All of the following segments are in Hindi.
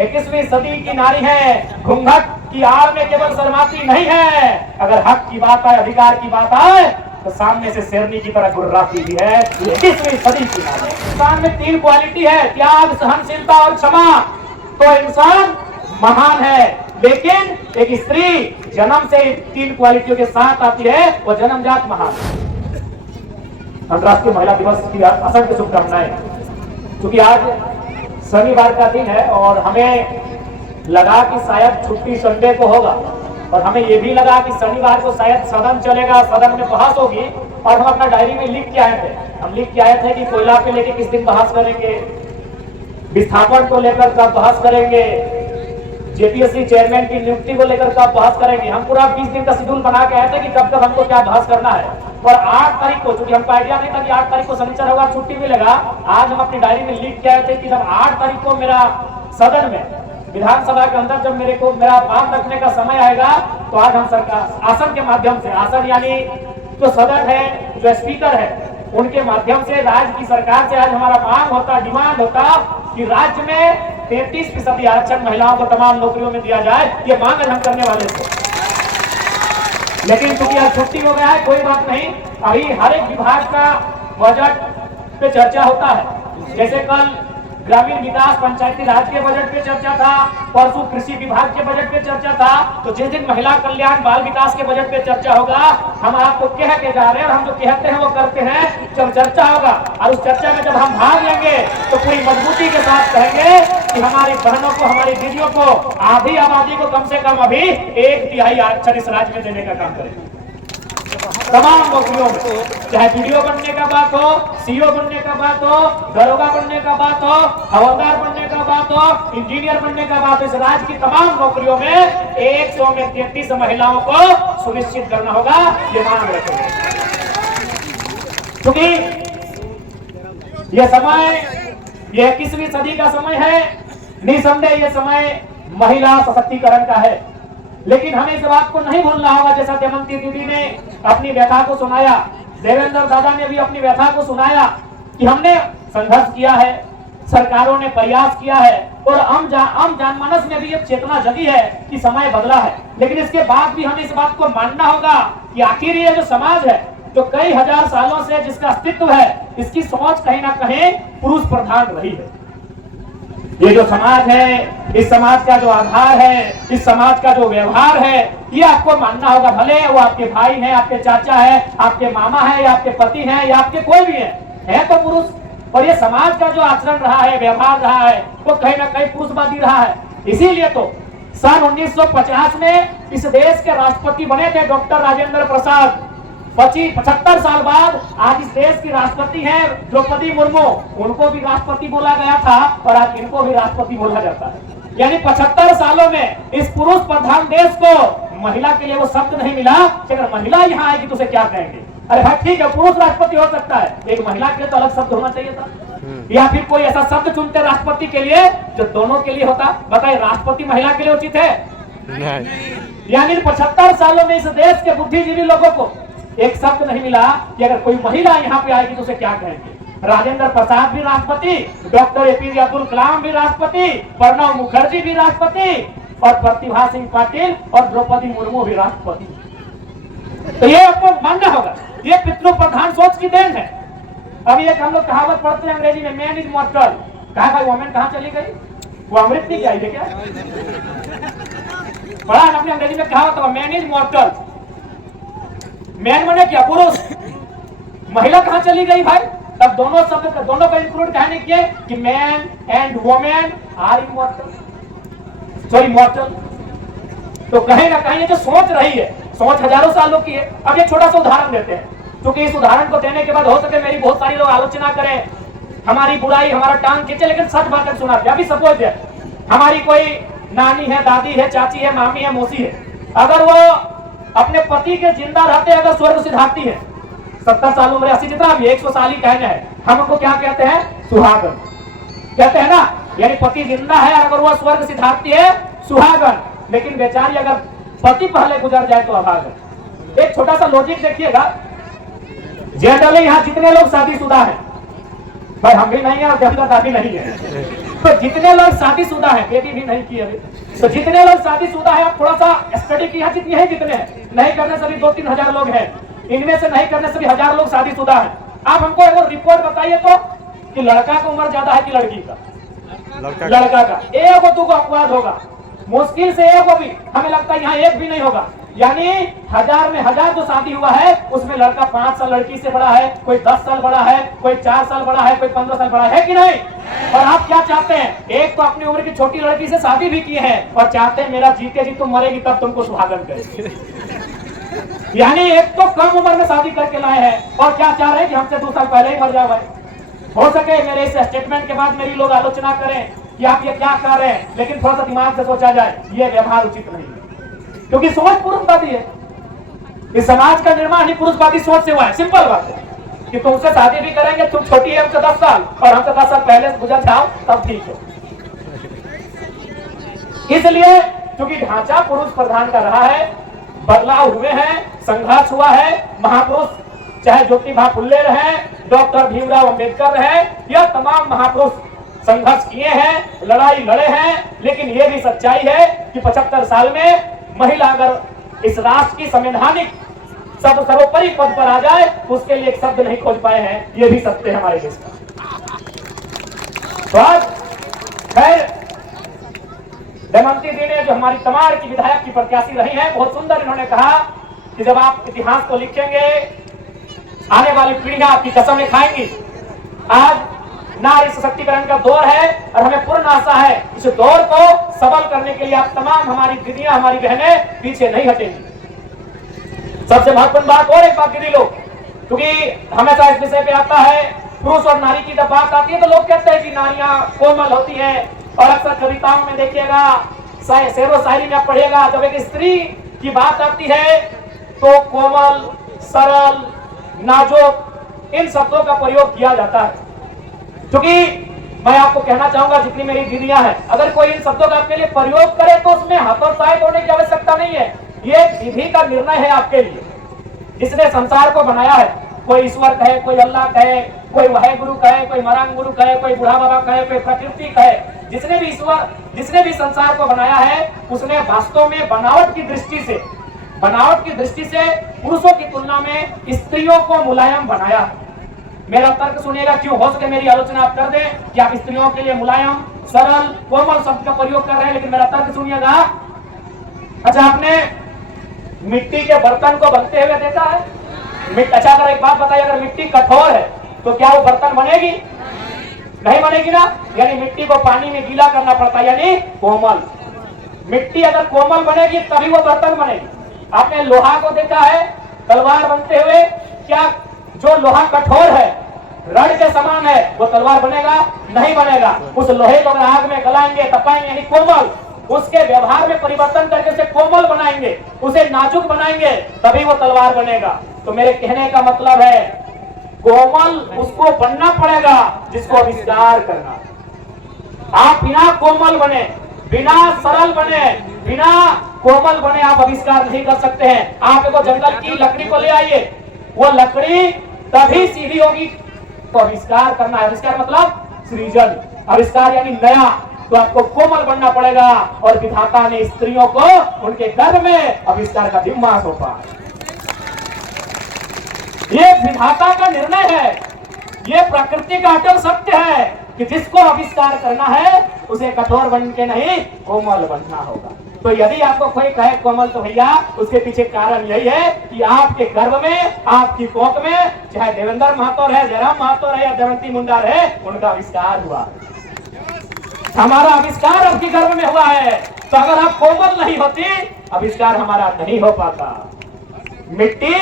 21वीं सदी की नारी है, घूंघट की आड़ में केवल शर्माती नहीं है, अगर हक की बात आए, अधिकार की बात आए तो सामने से शेरनी की तरह गुर्राती भी है। 21वीं सदी की नारी। इंसान में 3 क्वालिटी है, त्याग, सहनशीलता और क्षमा, तो इंसान महान है। लेकिन एक स्त्री जन्म से 3 क्वालिटियों के साथ आती है, वो जन्मजात महान है। अंतर्राष्ट्रीय महिला दिवस की असंख्य शुभकामनाएं। क्योंकि आज शनिवार का दिन है और हमें लगा कि शायद छुट्टी संडे को होगा, और हमें यह भी लगा कि शनिवार को शायद सदन चलेगा, सदन में बहस होगी, और हम अपना डायरी में लिख के आए थे। हम लिख के आए थे कि कोयला पे लेके किस दिन बहस करेंगे, विस्थापन को लेकर कब बहस करेंगे, जेपीएससी चेयरमैन की नियुक्ति को लेकर कब बहस करेंगे। हम पूरा 20 दिन का शेड्यूल बना के आए थे कि कब हमको क्या बहस करना है। और 8 तारीख को, चूंकि हमको आइडिया नहीं था कि 8 तारीख को शनिवार होगा, छुट्टी मिलेगा, आज हम अपनी डायरी में लिख के आए थे कि जब 8 तारीख को मेरा सदन में, विधानसभा के अंदर जब मेरा बात रखने का समय आएगा, तो आज हम सरकार आसन के माध्यम से, आसन यानी जो सदन है, जो स्पीकर है, उनके माध्यम से राज्य की सरकार से आज हमारा मांग होता, डिमांड होता कि राज्य में 33% आरक्षण महिलाओं को तमाम नौकरियों में दिया जाए। ये मांग हम करने वाले थे, लेकिन चूंकि आज छुट्टी हो गया है, कोई बात नहीं। अभी हर एक विभाग का बजट पे चर्चा होता है। जैसे कल ग्रामीण विकास पंचायती राज के बजट पे चर्चा था, परसों कृषि विभाग के बजट पे चर्चा था, तो जिस दिन महिला कल्याण बाल विकास के बजट पे चर्चा होगा, हम आपको कह के जा रहे हैं, और हम जो कहते हैं वो करते हैं। जब चर्चा होगा और उस चर्चा में जब हम भाग लेंगे तो पूरी मजबूती के साथ कहेंगे कि हमारी बहनों को, हमारी दीदियों को, आधी आबादी को कम से कम अभी 1/3 आरक्षण इस राज्य में देने का काम करेंगे। तमाम नौकरियों में, चाहे वीडियो बनने का बात हो, सीओ बनने का बात हो, दरोगा बनने का बात हो, हवलदार बनने का बात हो, इंजीनियर बनने का बात हो, इस राज्य की तमाम नौकरियों में 100 में 33 महिलाओं को सुनिश्चित करना होगा। ये मांग रखेंगे, क्योंकि ये समय, ये 21वीं सदी का समय है। निसंदेह ये समय महिला सशक्तिकरण का है, लेकिन हमें इस बात को नहीं भूलना होगा, जैसा दमयंती दीदी ने अपनी व्यथा को सुनाया, देवेंद्र दादा ने भी अपनी व्यथा को सुनाया, कि हमने संघर्ष किया है, सरकारों ने प्रयास किया है, और आम जनमानस में भी ये चेतना जगी है कि समय बदला है। लेकिन इसके बाद भी हमें इस बात को मानना होगा कि आखिर ये जो समाज है, जो कई हजार सालों से जिसका अस्तित्व है, इसकी सोच कहीं ना कहीं पुरुष प्रधान रही है। ये जो समाज है, इस समाज का जो आधार है, इस समाज का जो व्यवहार है, ये आपको मानना होगा। भले वो आपके भाई हैं, आपके चाचा है, आपके मामा है, या आपके पति हैं, या आपके कोई भी है तो पुरुष। और ये समाज का जो आचरण रहा है, व्यवहार रहा है, वो कहीं ना कहीं पुरुषवादी रहा है। इसीलिए तो सन 1950 में इस देश के राष्ट्रपति बने थे डॉक्टर राजेंद्र प्रसाद। 75 साल बाद आज इस देश की राष्ट्रपति हैं द्रौपदी मुर्मू। उनको भी राष्ट्रपति बोला गया था, और आज इनको भी राष्ट्रपति बोला जाता है। यानी 75 सालों में इस पुरुष प्रधान देश को महिला के लिए वो शब्द नहीं मिला कि अगर महिला यहाँ आएगी तो उसे क्या कहेंगे। अरे भाई ठीक है, पुरुष राष्ट्रपति हो सकता है, एक महिला के लिए तो अलग शब्द होना चाहिए था, या फिर कोई ऐसा शब्द चुनते राष्ट्रपति के लिए जो दोनों के लिए होता। बताइए, राष्ट्रपति महिला के लिए उचित है? यानी 75 सालों में इस देश के बुद्धिजीवी लोगों को एक शब्द नहीं मिला कि अगर कोई महिला यहाँ पे आएगी तो उसे क्या कहेंगे। राजेंद्र प्रसाद भी राष्ट्रपति, डॉक्टर एपीजे अब्दुल कलाम भी राष्ट्रपति, प्रणब मुखर्जी भी राष्ट्रपति, और प्रतिभा सिंह पाटिल और द्रौपदी मुर्मू भी राष्ट्रपति। तो ये आपको मानना होगा, ये पितृ प्रधान सोच की देन है। अभी एक हम लोग कहावत पढ़ते हैं अंग्रेजी में, मैन इज मॉर्टल। कहा भाई वोमेन कहाँ चली गई? वो अमृत नहीं आई है क्या? पढ़ा हमने अंग्रेजी में कहावत, मैन इज मॉर्टल। मैन माने क्या? पुरुष। महिला कहाँ चली गई भाई? तब दोनों शब्द, दोनों को इंक्लूड कहने किए कि man and women are immortal, sorry mortal. तो कहीं ना कहीं ये जो सोच रही है, सोच हजारों सालों की है। अब ये छोटा सा उदाहरण देते हैं, क्योंकि इस उदाहरण को देने के बाद हो सके मेरी बहुत सारी लोग आलोचना करें, हमारी बुराई, हमारा टांग खींचे, लेकिन सच बातें सुनाते। अभी सपोज है हमारी कोई नानी है, दादी है, चाची है, मामी है, मौसी है, अगर वो अपने पति के जिंदा रहते अगर स्वर्ग सिधारती है, 70 साल उम्र, 80 जितना भी 100 साल ही कहना है, हम उनको क्या कहते हैं? सुहागन कहते हैं ना। यानी पति जिंदा है, अगर वो स्वर्ग सिधारती है, सुहागन। लेकिन बेचारी अगर पति पहले गुजर जाए तो अभागन। एक छोटा सा लॉजिक देखिएगा, जनरली यहाँ जितने लोग शादीशुदा हैं, भाई हम भी नहीं है और दादी नहीं है, तो जितने लोग शादीशुदा हैं, बेटी भी नहीं की अभी, तो जितने लोग शादीशुदा है, आप थोड़ा सा स्टडी किया, जितनी है जितने हैं, नहीं करने से भी 2-3 हजार लोग हैं, इनमें से नहीं करने से भी 1000 लोग शादीशुदा हैं। आप हमको एक रिपोर्ट बताइए तो कि लड़का का उम्र ज्यादा है कि लड़की का? लड़का का। एक वो 2 अपवाद होगा, मुश्किल से एक वो भी, हमें लगता है यहाँ एक भी नहीं होगा। यानी 1000 में 1000 जो शादी हुआ है उसमें लड़का 5 साल लड़की से बड़ा है, कोई 10 साल बड़ा है, कोई 4 साल बड़ा है, कोई 15 साल बड़ा है कि नहीं? और आप क्या चाहते हैं? एक तो अपनी उम्र की छोटी लड़की से शादी भी किए हैं और चाहते हैं मेरा जीते जी तुम मरेगी तब तुमको सुहागन करे। यानी एक तो कम उम्र में शादी करके लाए हैं और क्या चाह रहे हैं कि हमसे 2 साल पहले ही मर जाओ भाई। हो सके मेरे इस स्टेटमेंट के बाद मेरी लोग आलोचना करें कि आप ये क्या कर रहे हैं, लेकिन थोड़ा सा दिमाग से सोचा जाए, ये व्यवहार उचित नहीं है, क्योंकि सोच पुरुषवादी है। इस समाज का निर्माण ही पुरुषवादी सोच से हुआ है। सिंपल बात है कि तुमसे शादी भी करेंगे, तुम छोटी है हमसे 10 साल और हमसे 10 साल पहले गुजर जाओ तब ठीक है। इसलिए क्योंकि ढांचा पुरुष प्रधान का रहा है, बदलाव हुए हैं, संघर्ष हुआ है, महापुरुष चाहे ज्योतिबा फुल्ले रहे, डॉक्टर भीमराव अंबेडकर रहे, यह तमाम महापुरुष संघर्ष किए हैं, लड़ाई लड़े हैं। लेकिन यह भी सच्चाई है कि 75 साल में महिला अगर इस राष्ट्र की संवैधानिक सर्वोपरि पद पर आ जाए तो उसके लिए एक शब्द नहीं खोज पाए हैं, यह भी सत्य है हमारे देश का। तो आज खैर दमयंती दी ने, जो हमारी तमाड़ की विधायक की प्रत्याशी रही हैं, बहुत सुंदर इन्होंने कहा कि जब आप इतिहास को लिखेंगे आने वाली पीढ़ियां आपकी कसमें खाएंगी। आज नारी सशक्तिकरण का दौर है और हमें पूर्ण आशा है इस दौर को सबल करने के लिए आप तमाम हमारी दीदियां, हमारी बहनें पीछे नहीं हटेंगी। सबसे महत्वपूर्ण बात और एक बात दीदी लोग, क्योंकि हमेशा इस विषय पे आता है, पुरुष और नारी की जब बात आती है तो लोग कहते हैं कि नारियां कोमल होती हैं, और अक्सर कविताओं में देखिएगा, शेरो शायरी में पढ़िएगा, जब एक स्त्री की बात आती है तो कोमल, सरल, नाजुक इन शब्दों का प्रयोग किया जाता है। क्योंकि मैं आपको कहना चाहूंगा, जितनी मेरी दीदियां हैं, अगर कोई इन शब्दों का आपके लिए प्रयोग करे तो उसमें हतोत्साहित होने की आवश्यकता नहीं है। ये विधि का निर्णय है आपके लिए, जिसने संसार को बनाया है। कोई ईश्वर कहे, कोई अल्लाह कहे, कोई वाहे गुरु कहे, कोई मरांग गुरु कहे, कोई बूढ़ा बाबा कहे, कोई प्रकृति कहे, जिसने भी ईश्वर, जिसने भी संसार को बनाया है, उसने वास्तव में बनावट की दृष्टि से पुरुषों की तुलना में स्त्रियों को मुलायम बनाया है। मेरा तर्क सुनिएगा, क्यों हो सके मेरी आलोचना आप कर दें कि आप स्त्रियों के लिए मुलायम, सरल, कोमल शब्द का प्रयोग कर रहे हैं, लेकिन मेरा तर्क सुनिएगा। अच्छा, आपने मिट्टी के बर्तन को बनते हुए देखा है? अच्छा, अगर एक बात बताइए, अगर मिट्टी कठोर है तो क्या वो बर्तन बनेगी? नहीं बनेगी ना। यानी मिट्टी को पानी में गीला करना पड़ता है, यानी कोमल। मिट्टी अगर कोमल बनेगी तभी वो बर्तन बनेगी। आपने लोहा को देखा है तलवार बनते हुए? क्या जो लोहा कठोर है, रड के समान है, वो तलवार बनेगा? नहीं बनेगा। उस लोहे को अगर आग में गलाएंगे, तपाएंगे, यानी कोमल, उसके व्यवहार में परिवर्तन करके उसे कोमल बनाएंगे, उसे नाजुक बनाएंगे, तभी वो तलवार बनेगा। तो मेरे कहने का मतलब है, कोमल उसको बनना पड़ेगा जिसको आविष्कार करना। आप बिना कोमल बने, बिना सरल बने, बिना कोमल बने आप आविष्कार नहीं कर सकते हैं। आप एक जंगल की लकड़ी को ले आइए, वो लकड़ी तभी सीधी होगी। तो आविष्कार करना है, आविष्कार मतलब सृजन, आविष्कार यानी नया, तो आपको कोमल बनना पड़ेगा। और विधाता ने स्त्रियों को उनके गर्भ में आविष्कार का दिमाग सौंपा। ये विधाता का निर्णय है, ये प्रकृति का अटल सत्य है कि जिसको आविष्कार करना है उसे कठोर बन के नहीं, कोमल बनना होगा। तो यदि आपको कोई कहे कोमल, तो भैया उसके पीछे कारण यही है कि आपके गर्भ में, आपकी कोख में, चाहे देवेंद्र महतो रहे, जयराम महतो रहे या दमयंती मुंडा रहे, उनका आविष्कार हुआ। हमारा आविष्कार आपके गर्भ में हुआ है। तो अगर आप कोमल नहीं होती, आविष्कार हमारा नहीं हो पाता। मिट्टी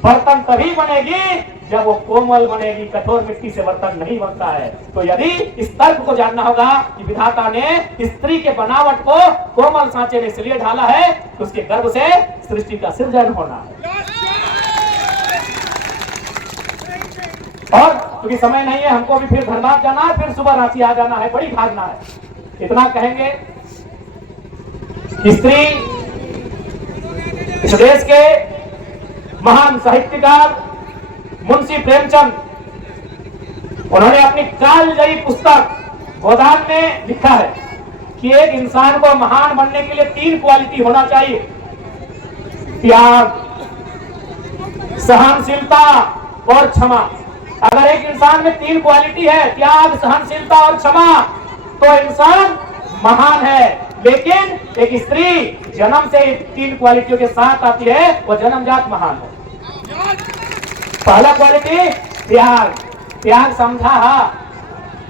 बर्तन तभी बनेगी जब वो कोमल बनेगी, कठोर मिट्टी से बर्तन नहीं बनता है। तो यदि इस तर्क को जानना होगा कि विधाता ने स्त्री के बनावट को कोमल सांचे में इसलिए ढाला है तो उसके गर्भ से सृष्टि का सृजन होना है। और क्योंकि समय नहीं है, हमको भी फिर धनबाद जाना है, फिर सुबह रांची आ जाना है, बड़ी भागना है। इतना कहेंगे, स्त्री इस देश के महान साहित्यकार मुंशी प्रेमचंद, उन्होंने अपनी कालजयी पुस्तक गोदान में लिखा है कि एक इंसान को महान बनने के लिए 3 क्वालिटी होना चाहिए: त्याग, सहनशीलता और क्षमा। अगर एक इंसान में 3 क्वालिटी है, त्याग, सहनशीलता और क्षमा, तो इंसान महान है। लेकिन एक स्त्री जन्म से 3 क्वालिटियों के साथ आती है, वो जन्मजात महान है। पहला क्वालिटी त्याग। त्याग समझा?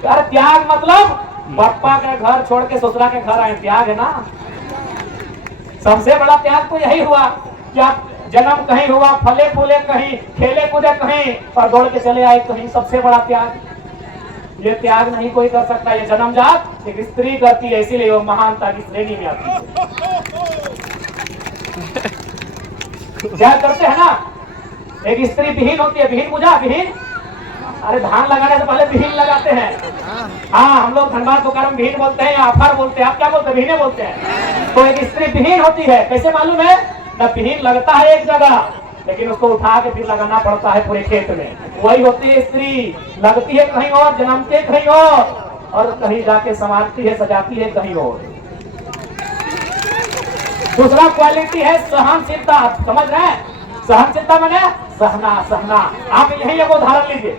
यार त्याग मतलब बापा के घर छोड़ के ससुरा के घर आए, त्याग है ना। सबसे बड़ा त्याग तो यही हुआ कि आप जन्म कहीं हुआ, फले फूले कहीं, खेले कूदे कहीं और दौड़ के चले आए कहीं, सबसे बड़ा त्याग। ये त्याग नहीं कोई कर सकता, ये जन्मजात एक स्त्री करती है, इसीलिए वो महानता की श्रेणी में आती है। त्याग करते हैं ना। एक स्त्री विहीन होती है, विहीन बुझा, विहीन, अरे धान लगाने से पहले विहीन लगाते हैं। हाँ, हम लोग धनबाद बोकारो में विहीन बोलते हैं या आफर बोलते हैं, आप क्या बोलते हैं? विहीने बोलते हैं। तो एक स्त्री विहीन होती है, कैसे मालूम है? ना विहीन लगता है एक जगह, लेकिन उसको उठा के फिर लगाना पड़ता है पूरे खेत में। वही होती है स्त्री, लगती है कहीं और, जन्मती है कहीं और कहीं जाके समाजती है, सजाती है कहीं और। दूसरा क्वालिटी है सहनशीलता। समझ रहे हैं? सहनशीलता माने सहना, सहना। आप यही एक उदाहरण लीजिए।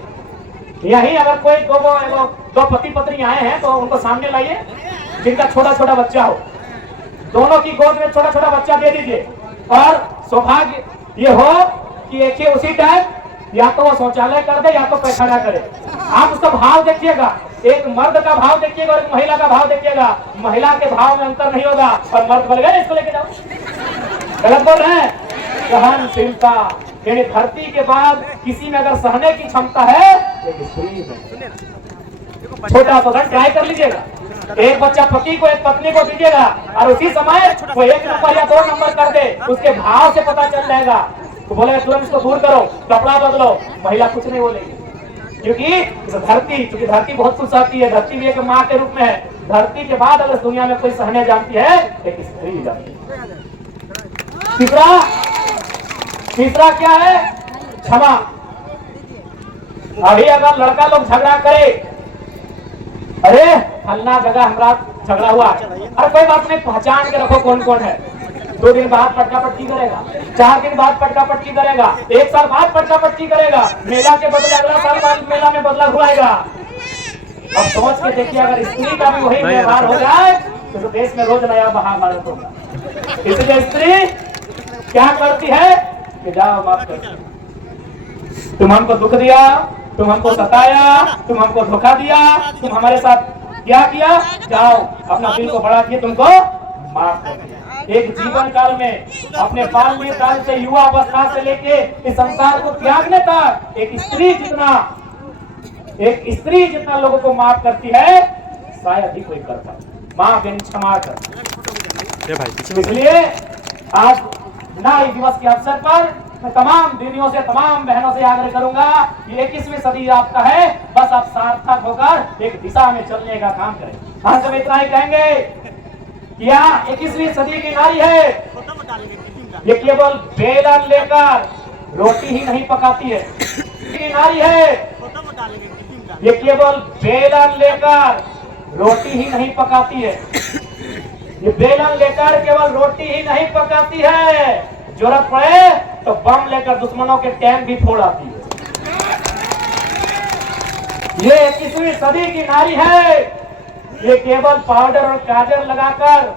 यही अगर कोई दो पति पत्नी आए हैं तो उनको सामने लाइए जिनका छोटा छोटा बच्चा हो, दोनों की गोद में छोटा छोटा बच्चा दे दीजिए और सौभाग्य ये हो कि एक ही उसी टाइम या तो वो शौचालय कर दे या तो पैखाना करे। आप उसका भाव देखिएगा, एक मर्द का भाव देखिएगा और एक महिला का भाव देखिएगा। महिला के भाव में अंतर नहीं होगा और मर्द बोल गए इसको लेके जाओ। गलत बोल रहे हैं। सहनशीलता यानी धरती के बाद किसी में अगर सहने की क्षमता है, एक स्त्री में। छोटा सा ट्राई कर लीजिएगा, एक बच्चा पति को एक पत्नी को दीजिएगा और उसी समय वो 1 नंबर या 2 नंबर कर दे, उसके भाव से पता चल जाएगा। तो बोले तुरंत इसको दूर करो, कपड़ा बदलो, महिला कुछ नहीं बोलेगी। क्योंकि धरती बहुत कुछ सहती है। धरती भी एक माँ के रूप में है। धरती के बाद अगर दुनिया में कोई सहने जानती है, एक स्त्री जानती है। तीसरा क्या है? क्षमा। अभी अगर लड़का लोग झगड़ा करे, अरे फलना जगह हमारा झगड़ा हुआ, अरे कोई बात नहीं, पहचान के रखो कौन कौन है। 2 दिन बाद पटका पटकी करेगा, 4 दिन बाद पटका पटकी करेगा, 1 साल बाद पटका पटकी करेगा, मेला के बदले अगला साल बाद मेला में बदला हुआएगा। अब समझ के देखिए, अगर स्त्री का भी वही व्यवहार हो जाए तो देश में रोज नया महाभारत होगा। इसलिए स्त्री क्या करती है कि जाओ माफ कर, तुम हमको दुख दिया, तुम हमको सताया, तुम हमको धोखा दिया, तुम हमारे साथ क्या किया, जाओ अपना दिल को बड़ा किया, तुमको माफ कर दिया। एक जीवन काल में अपने बाल्य काल से युवा अवस्था से लेके इस संसार को त्यागने तक एक स्त्री जितना लोगों को माफ करती है, शायद ही कोई करता। माँ बिन क्षमा कर। इसलिए आज नारी दिवस के अवसर पर मैं तमाम दीदियों से, तमाम बहनों से आग्रह करूंगा, ये 21वीं सदी आपका है, बस आप सार्थक होकर एक दिशा में चलने का काम करें। अंत में इतना ही कहेंगे कि यहाँ 21वीं सदी की नारी है, ये केवल बेलन लेकर रोटी ही नहीं पकाती है। ये नारी है, ये केवल बेलन लेकर रोटी ही नहीं पकाती है। ये बेलन लेकर केवल रोटी ही नहीं पकाती है, जरूरत पड़े तो बम लेकर दुश्मनों के टैंक भी फोड़ आती है। ये 21वीं सदी की नारी है, ये केवल पाउडर और काजल लगाकर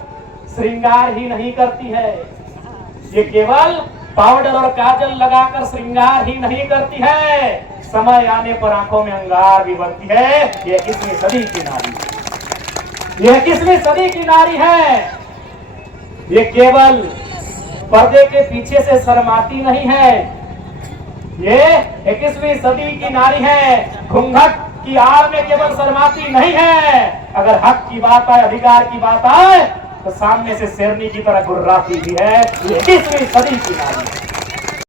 श्रृंगार ही नहीं करती है। ये केवल पाउडर और काजल लगाकर श्रृंगार ही नहीं करती है, समय आने पर आंखों में अंगार भी बनती है। ये 21वीं सदी की नारी है। ये 21वीं सदी की नारी है। ये केवल पर्दे के पीछे से शर्माती नहीं है, ये 21वीं सदी की नारी है। घूंघट की आड़ में केवल शर्माती नहीं है, अगर हक की बात आए, अधिकार की बात आए तो सामने से शेरनी की तरह गुर्राती भी है। ये 21वीं सदी की नारी है।